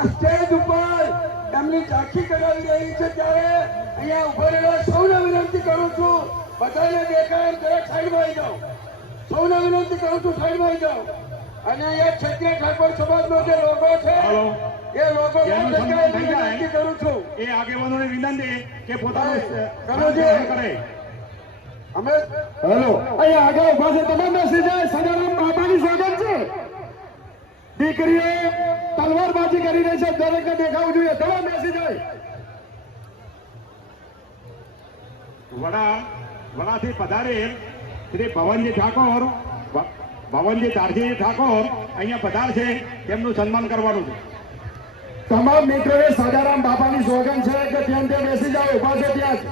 આ સ્ટેજ ઉપર એમની ઝાંખી કરાવી રહી છે ત્યારે અહીંયા ઉભા રહેલા સૌને વિનંતી કરું છું, બધાને દેખાય જરાક સાઈડમાં આવી જાઓ. સૌને વિનંતી કરું છું સાઈડમાં આવી જાઓ. અને અહીંયા ક્ષત્રિય ઠાકોર સમાજનો જે લોગો છે એ લોગો વિનંતી કરું છું. એ આગેવાનોને વિનંતી કે પોતાનું કરે. અમે હેલો અહીંયા આગળ ઉભા છે તમામ બેસી જાય. સદારામ બાપાની સ્વાગત છે. દીકરીઓ તલવારબાજી કરી રહી છે, દરેકને દેખાવું જોઈએ. તમામ બેસી જાય. વડાથી પધારેલ શ્રી ભવનજી ઠાકોર, ભવનજી તારજી ઠાકોર અહીંયા પધાર છે, તેમનું સન્માન કરવાનું છે. તમામ મિત્રોએ સદારામ બાપાની સોગંદ છે કે ત્યાં બેસી જાઓ. ઉભા છે ત્યાં જ.